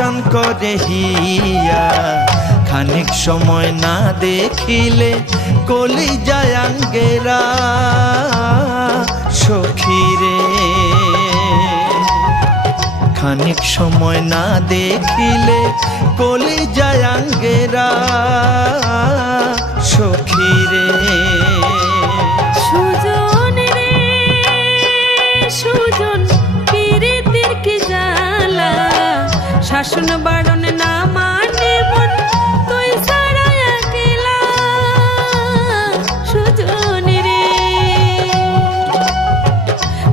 চান করে হিয়া, খানিক সময় না দেখিলে কলিজায় আঙ্গেরা সখীরে। খানিক সময় না দেখিলে কলিজায় আঙ্গেরা সখীরে। সুজন রে সুজন, পীড়িতের কি জ্বালা, শাসন বারণ না মানে মন তুই ছাড়া একলা। সুজন রে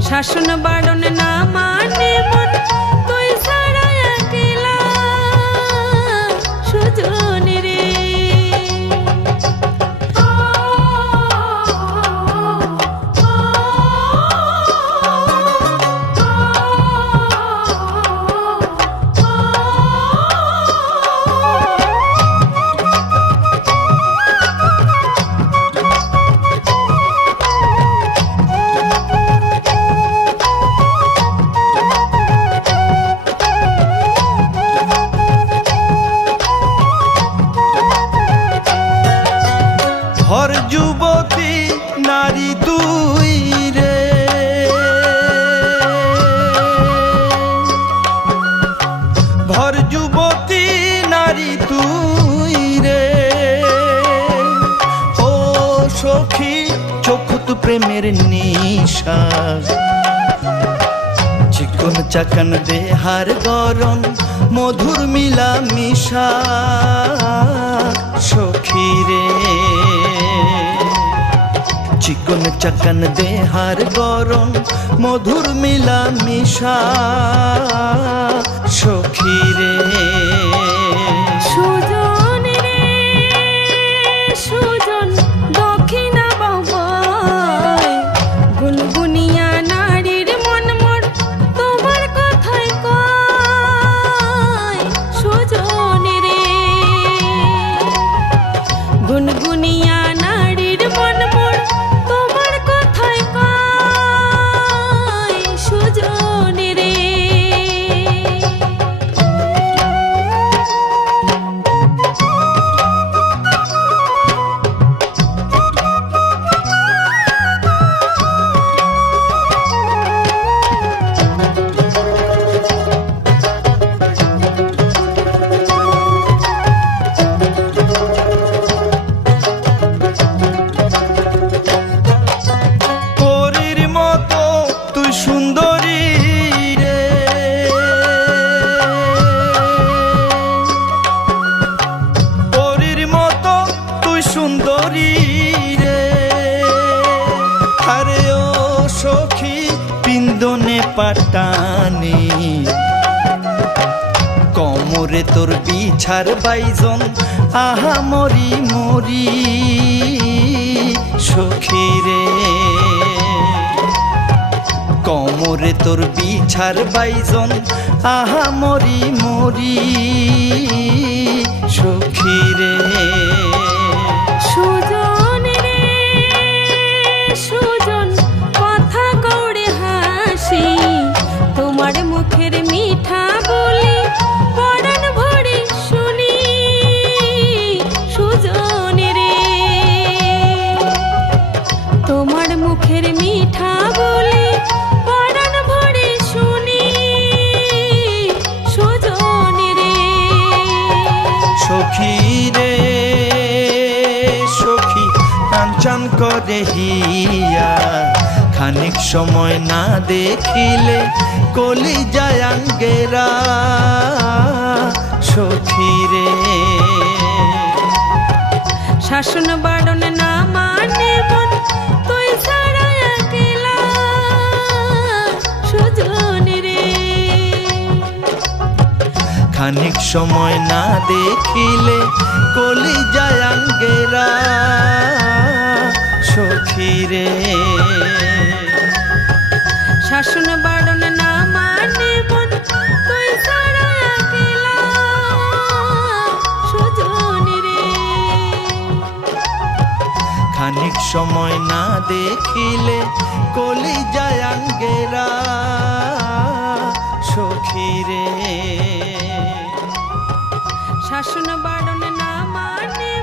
শাসন বারণ না মানে মন তুই ছাড়া একলা। সুজন রে ভর যুবতী নারী তুই রে, ভর যুবতী নারী তুই রে। ও সখী চক্ষুত প্রেমের নিশা, চিকন চাকন দেহার গরম মধুর মিলা মিশা সখী রে। চিকন চাকন দেহার গরম মধুর মিলা মিশা সখী রে। সুজন রে সুজন, দক্ষিণা বাবায় গুনগুনিয়া নারীর মন মোর তোমার কথাই কয়। সুজন রে গুনগুনিয়া নারীর মন মোর তোমার কথাই কয়। সুজন রে পরীর মতো তুই সুন্দরী রে, পরীর মতো তুই সুন্দরী রে। আরে ও সখী পিন্দনে পাটানি, কমরে তোর বিছার বাইজন আহা মরি মরি সখী রে। কমরে তোর বিছার বাইজন আহা মরি মরি সখী রে। সুজন রে সুজন, কথা কৌড়ে হাসি, তোমার মুখের মিঠা বলি পরাণ ভরে শুনি। সুজন রে তোমার মুখের মিঠা বলি পরাণ ভরে শুনি। সুজন রে সখী রে সখী কাঞ্চন করে হিয়া, খানিক সময় না দেখিলে কলিজায় আঙ্গেরা সখী রে। শাসন বারণ না মানে মন তুই ছাড়া একলা। সুজন রে খানিক সময় না দেখিলে কলিজায় আঙ্গেরা সখী রে। শাসন বারণ না মানে মন তুই ছাড়া একলা। সুজন রে খানিক সময় না দেখিলে কলিজায় আঙ্গেরা সখী রে। শাসন বারণ না মানে